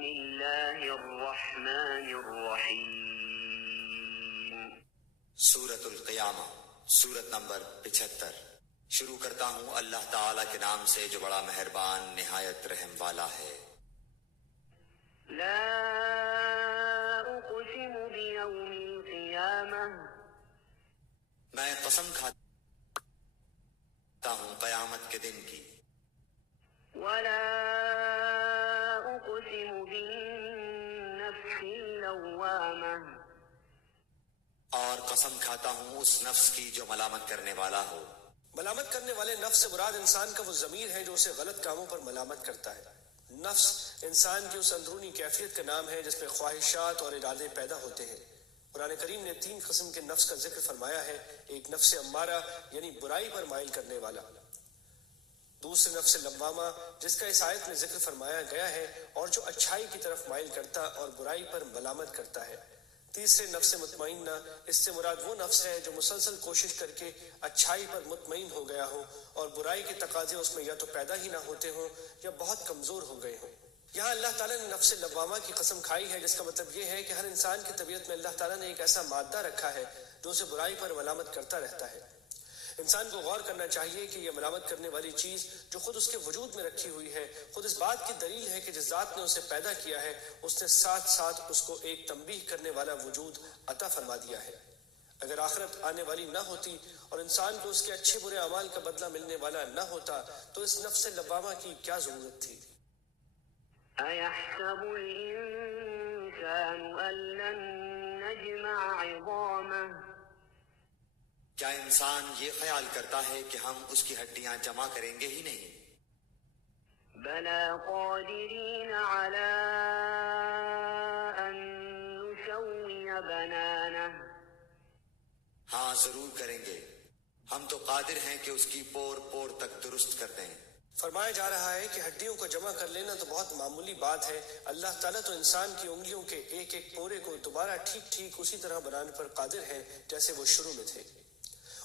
الله الرحمن الرحیم۔ سورۃ القیامہ، سورت نمبر 75۔ شروع کرتا ہوں اللہ تعالیٰ کے نام سے جو بڑا مہربان نہایت رحم والا ہے۔ لا اقسم بیوم القیامہ، میں قسم کھاتا ہوں قیامت کے دن کی۔ ولا اقسم بالنفس اللوامہ، اور قسم کھاتا ہوں اس نفس کی جو ملامت کرنے والا ہو۔ ملامت کرنے والے نفس سے مراد انسان کا وہ ضمیر ہے جو اسے غلط کاموں پر ملامت کرتا ہے۔ نفس انسان کی اس اندرونی کیفیت کا نام ہے جس میں خواہشات اور ارادے پیدا ہوتے ہیں۔ قرآن کریم نے 3 قسم کے نفس کا ذکر فرمایا ہے۔ ایک نفس امارہ یعنی برائی پر مائل کرنے والا، دوسرے نفس لوامہ جس کا اس آیت میں ذکر فرمایا گیا ہے اور جو اچھائی کی طرف مائل کرتا اور برائی پر ملامت کرتا ہے، تیسرے نفس مطمئنہ، اس سے مراد وہ نفس ہے جو مسلسل کوشش کر کے اچھائی پر مطمئن ہو گیا ہو اور برائی کے تقاضے اس میں یا تو پیدا ہی نہ ہوتے ہوں یا بہت کمزور ہو گئے ہوں۔ یہاں اللہ تعالیٰ نے نفس لوامہ کی قسم کھائی ہے، جس کا مطلب یہ ہے کہ ہر انسان کی طبیعت میں اللہ تعالیٰ نے ایک ایسا مادہ رکھا ہے جو اسے برائی پر ملامت کرتا رہتا ہے۔ انسان کو غور کرنا چاہیے کہ یہ ملامت کرنے والی چیز جو خود اس کے وجود میں رکھی ہوئی ہے، خود اس بات کی دلیل ہے کہ جس ذات نے اسے پیدا کیا ہے اس نے ساتھ ساتھ اس کو ایک تنبیہ کرنے والا وجود عطا فرما دیا ہے۔ اگر آخرت آنے والی نہ ہوتی اور انسان کو اس کے اچھے برے اعمال کا بدلہ ملنے والا نہ ہوتا تو اس نفس لوامہ کی کیا ضرورت تھی؟ ایحسب الانسان ان لن نجمع عظامہ، کیا انسان یہ خیال کرتا ہے کہ ہم اس کی ہڈیاں جمع کریں گے ہی نہیں؟ بلا قادرین علی ان نسوی بنانہ، ہاں ضرور کریں گے، ہم تو قادر ہیں کہ اس کی پور پور تک درست کر دیں۔ فرمایا جا رہا ہے کہ ہڈیوں کو جمع کر لینا تو بہت معمولی بات ہے، اللہ تعالیٰ تو انسان کی انگلیوں کے ایک ایک پورے کو دوبارہ ٹھیک ٹھیک اسی طرح بنانے پر قادر ہیں جیسے وہ شروع میں تھے۔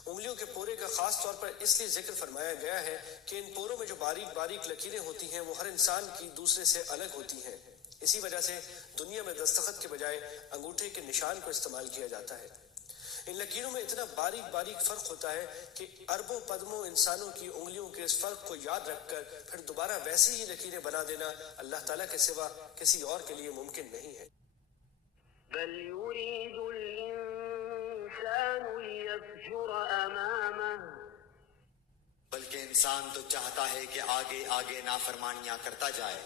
انگلیوں کے پورے کا خاص طور پر اس لیے ذکر فرمایا گیا ہے کہ ان پوروں میں جو باریک باریک لکیریں ہوتی ہیں وہ ہر انسان کی دوسرے سے الگ ہوتی ہیں۔ اسی وجہ سے دنیا میں دستخط کے بجائے انگوٹھے کے نشان کو استعمال کیا جاتا ہے۔ ان لکیروں میں اتنا باریک باریک فرق ہوتا ہے کہ اربوں پدموں انسانوں کی انگلیوں کے اس فرق کو یاد رکھ کر پھر دوبارہ ویسی ہی لکیریں بنا دینا اللہ تعالیٰ کے سوا کسی اور کے لیے ممکن نہیں ہے۔ بل یرید الانسان لیفجر امامہ، بلکہ انسان تو چاہتا ہے کہ آگے آگے نافرمانیاں کرتا جائے۔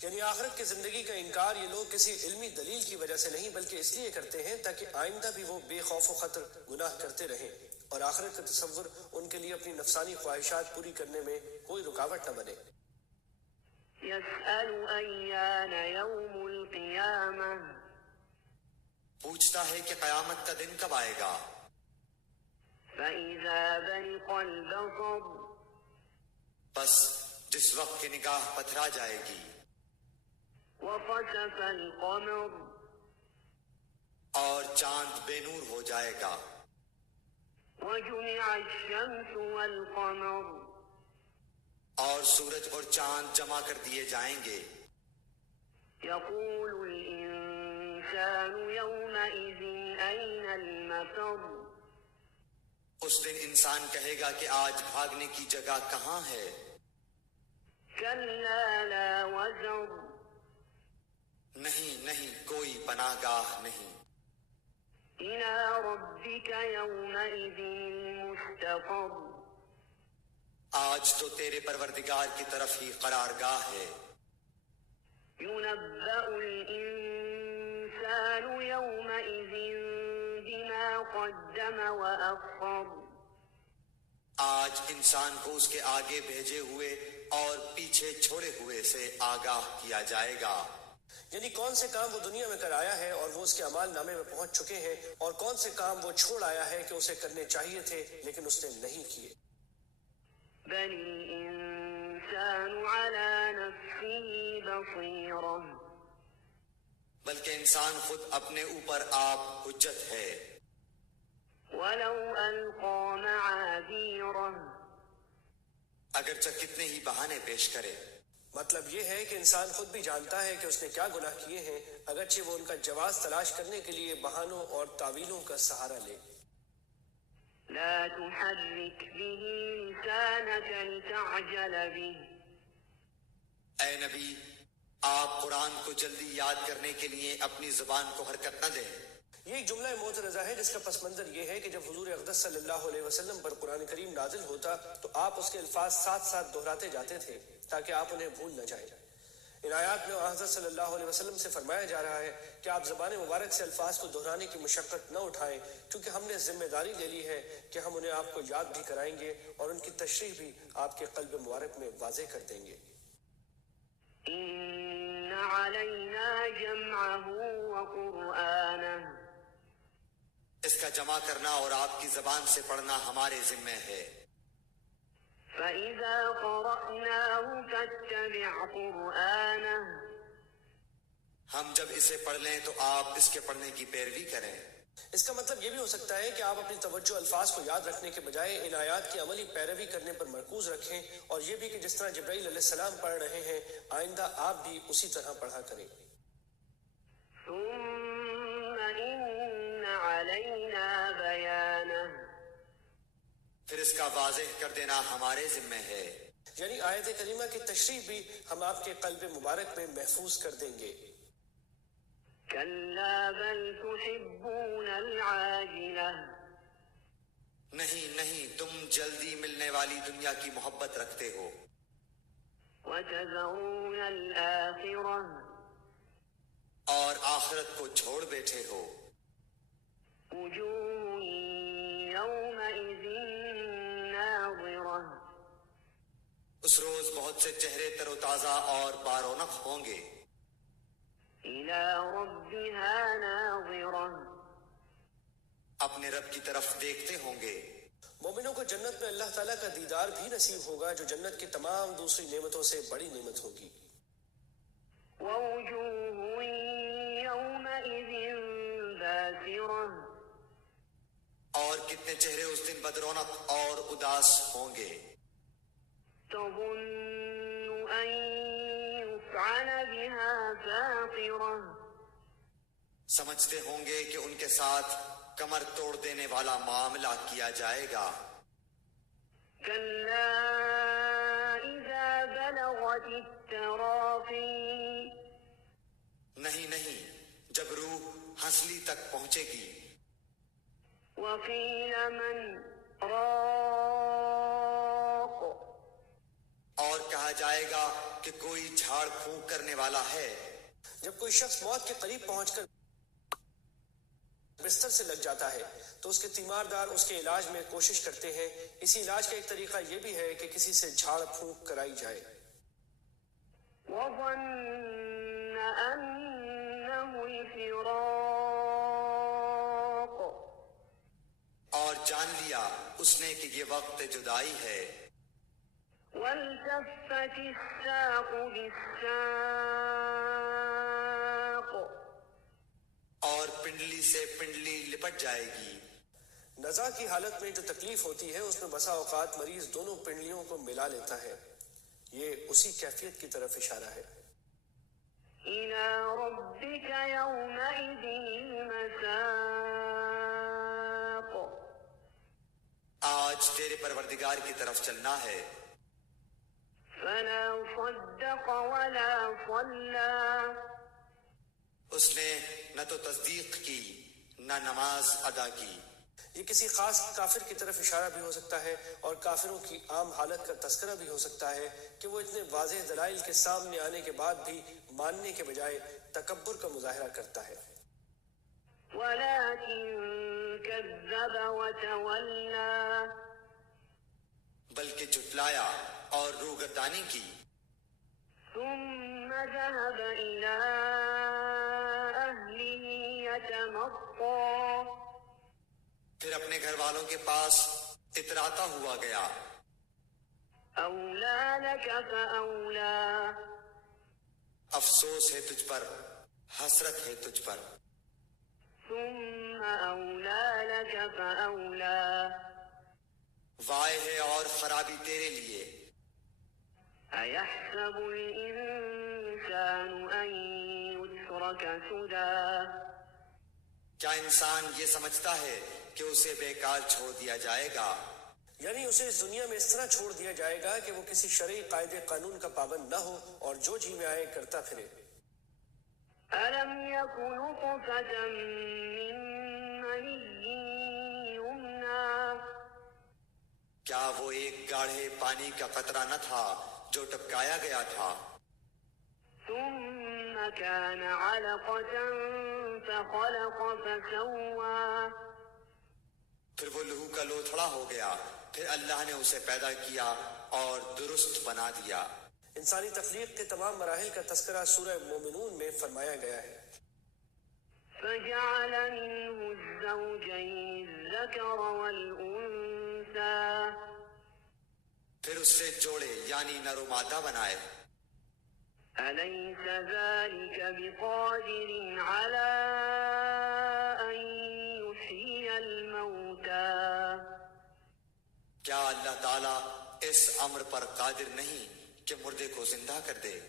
یعنی آخرت کی زندگی کا انکار یہ لوگ کسی علمی دلیل کی وجہ سے نہیں بلکہ اس لیے کرتے ہیں تاکہ آئندہ بھی وہ بے خوف و خطر گناہ کرتے رہیں اور آخرت کا تصور ان کے لیے اپنی نفسانی خواہشات پوری کرنے میں کوئی رکاوٹ نہ بنے۔ یسأل ایان یوم القیامہ، پوچھتا ہے کہ قیامت کا دن کب آئے گا؟ فإذا برق البصر، بس جس وقت کی نگاہ پتھرا جائے گی، وخسف القمر، اور چاند بے نور ہو جائے گا، وجمع الشمس والقمر، اور سورج اور چاند جمع کر دیے جائیں گے۔ یقول الانسان یومئذ این المفر، اس دن انسان کہے گا کہ آج بھاگنے کی جگہ کہاں ہے؟ کلا لا وزر، نہیں نہیں کوئی پناہ گاہ نہیں۔ الی ربک یومئذ المستقر، آج تو تیرے پروردگار کی طرف ہی قرار گاہ ہے۔ ينبأ الإنسان يومئذ بما قدم وأخر، آج انسان کو اس کے آگے بھیجے ہوئے اور پیچھے چھوڑے ہوئے سے آگاہ کیا جائے گا۔ یعنی کون سے کام وہ دنیا میں کر آیا ہے اور وہ اس کے اعمال نامے میں پہنچ چکے ہیں اور کون سے کام وہ چھوڑ آیا ہے کہ اسے کرنے چاہیے تھے لیکن اس نے نہیں کیے۔ بل الإنسان على نفسه بصيرة، بلکہ انسان خود اپنے اوپر آپ حجت ہے۔ ولو ألقى معاذيره، اگرچہ کتنے ہی بہانے پیش کرے۔ مطلب یہ ہے کہ انسان خود بھی جانتا ہے کہ اس نے کیا گناہ کیے ہیں، اگرچہ وہ ان کا جواز تلاش کرنے کے لیے بہانوں اور تعویلوں کا سہارا لے۔ لا تحرك به لسانك لتعجل به اے نبی، آپ قرآن کو جلدی یاد کرنے کے لیے اپنی زبان کو حرکت نہ دیں۔ یہ ایک جملہ معترضہ ہے جس کا پس منظر یہ ہے کہ جب حضور اقدس صلی اللہ علیہ وسلم پر قرآن کریم نازل ہوتا تو آپ اس کے الفاظ ساتھ ساتھ دہراتے جاتے تھے تاکہ آپ انہیں بھول نہ جائیں۔ ان آیات میں حضرت صلی اللہ علیہ وسلم سے فرمایا جا رہا ہے کہ آپ زبان مبارک سے الفاظ کو دہرانے کی مشقت نہ اٹھائیں، کیونکہ ہم نے ذمہ داری لے لی ہے کہ ہم انہیں آپ کو یاد بھی کرائیں گے اور ان کی تشریح بھی آپ کے قلب مبارک میں واضح کر دیں گے۔ إن علينا جمعه وقرآنه اس کا جمع کرنا اور آپ کی زبان سے پڑھنا ہمارے ذمہ ہے۔ فإذا قرأناه فاتبع قرآنه ہم جب اسے پڑھ لیں تو آپ اس کے پڑھنے کی پیروی کریں۔ اس کا مطلب یہ بھی ہو سکتا ہے کہ آپ اپنی توجہ الفاظ کو یاد رکھنے کے بجائے ان آیات کی عملی پیروی کرنے پر مرکوز رکھیں، اور یہ بھی کہ جس طرح جبرائیل علیہ السلام پڑھ رہے ہیں آئندہ آپ بھی اسی طرح پڑھا کریں۔ ثم إن علينا بيانه پھر اس کا واضح کر دینا ہمارے ذمہ ہے۔ یعنی آیت کریمہ کی تشریح بھی ہم آپ کے قلب مبارک میں محفوظ کر دیں گے۔ كلا بل تحبون العاجلة نہیں نہیں، تم جلدی ملنے والی دنیا کی محبت رکھتے ہو وتذرون الآخرة اور آخرت کو چھوڑ بیٹھے ہو۔ وجوه يومئذ ناظرة اس روز بہت سے چہرے تر و تازہ اور بارونق ہوں گے۔ إلى ربها ناظرة اپنے رب کی طرف دیکھتے ہوں گے۔ مومنوں کو جنت میں اللہ تعالیٰ کا دیدار بھی نصیب ہوگا جو جنت کی تمام دوسری نعمتوں سے بڑی نعمت ہوگی۔ ووجوه يومئذ باسرة اور کتنے چہرے اس دن بدرونق اور اداس ہوں گے۔ تظن أن يفعل بها فاقرة سمجھتے ہوں گے کہ ان کے ساتھ کمر توڑ دینے والا معاملہ کیا جائے گا۔ كلا إذا بلغت التراقي نہیں نہیں، جب روح ہنسلی تک پہنچے گی۔ وقيل من راق اور کہا جائے گا کہ کوئی جھاڑ پھونک کرنے والا ہے۔ جب کوئی شخص موت کے قریب پہنچ کر بستر سے لگ جاتا ہے تو اس کے تیماردار اس کے علاج میں کوشش کرتے ہیں۔ اسی علاج کا ایک طریقہ یہ بھی ہے کہ کسی سے جھاڑ پھونک کرائی جائے۔ وظن أنه الفراق اور جان لیا اس نے کہ یہ وقت جدائی ہے۔ والتفت الساق بالساق اور پنڈلی سے پنڈلی لپٹ جائے گی۔ نزا کی حالت میں جو تکلیف ہوتی ہے اس میں بسا اوقات مریض دونوں پنڈلیوں کو ملا لیتا ہے، یہ اسی کیفیت کی طرف اشارہ ہے۔ إلى ربك يومئذ المساق آج تیرے پروردگار کی طرف چلنا ہے۔ فلا صدق ولا صلى اس نے نہ تو تصدیق کی نہ نماز ادا کی۔ یہ کسی خاص کافر کی طرف اشارہ بھی ہو سکتا ہے اور کافروں کی عام حالت کا تذکرہ بھی ہو سکتا ہے کہ وہ اتنے واضح دلائل کے سامنے آنے کے بعد بھی ماننے کے بجائے تکبر کا مظاہرہ کرتا ہے۔ ولكن كذب وتولى بلکہ جھٹلایا اور روگردانی کی۔ ثم ذهب إلى أهله يتمطى پھر اپنے گھر والوں کے پاس اتراتا ہوا گیا۔ أولى لك فأولى افسوس ہے تجھ پر، حسرت ہے تجھ پر۔ ثم أولى لك فأولى وائے ہے اور خرابی تیرے لیے۔ أيحسب الإنسان أن يترك سدى کیا انسان یہ سمجھتا ہے کہ اسے بیکار چھوڑ دیا جائے گا؟ یعنی اسے اس دنیا میں اس طرح چھوڑ دیا جائے گا کہ وہ کسی شرعی قاعدے قانون کا پابند نہ ہو اور جو جی میں آئے کرتا پھرے۔ ألم يك نطفة من مني يمنى کیا وہ ایک گاڑھے پانی کا قطرہ نہ تھا جو ٹپکایا گیا تھا؟ ثم كان علقة فخلق فسوى پھر وہ لہو کا لوتھڑا ہو گیا، پھر اللہ نے اسے پیدا کیا اور درست بنا دیا۔ انسانی تخلیق کے تمام مراحل کا تذکرہ سورہ مومنون میں فرمایا گیا ہے۔ فجعل منه الزوجين الذكر والأنثى پھر اس سے جوڑے یعنی نر و مادہ بنائے۔ أليس ذلك بقادر على أن يحيي الموتى کیا اللہ تعالیٰ اس امر پر قادر نہیں کہ مردے کو زندہ کر دے؟